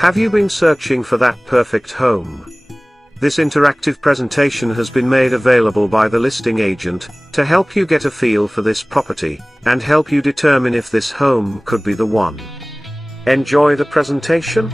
Have you been searching for that perfect home? This interactive presentation has been made available by the listing agent, to help you get a feel for this property, and help you determine if this home could be the one. Enjoy the presentation.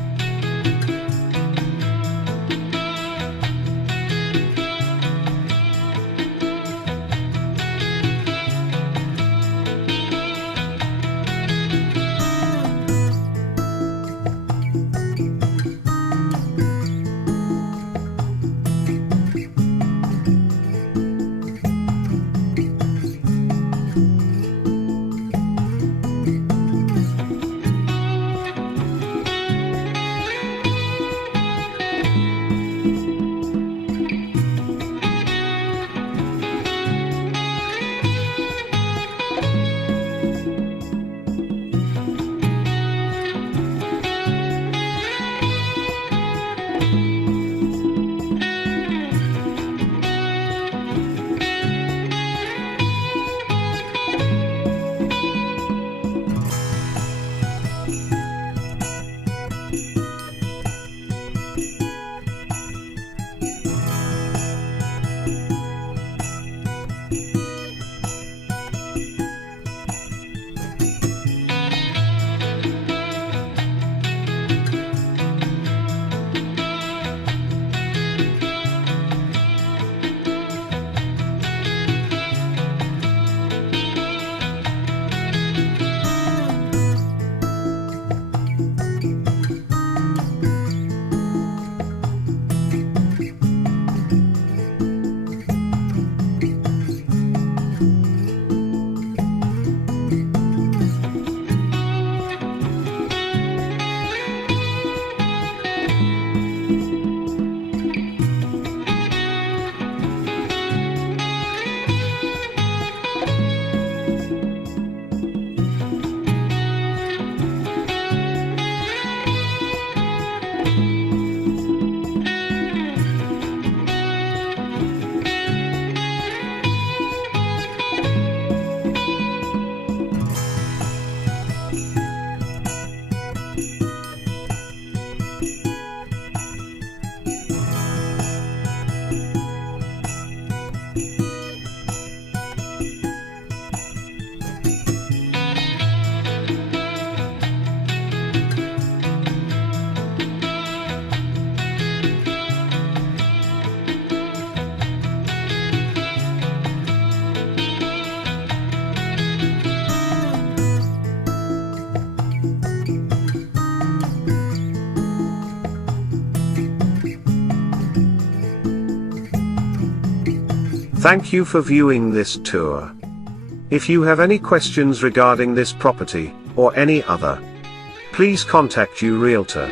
Thank you for viewing this tour. If you have any questions regarding this property, or any other, please contact your realtor.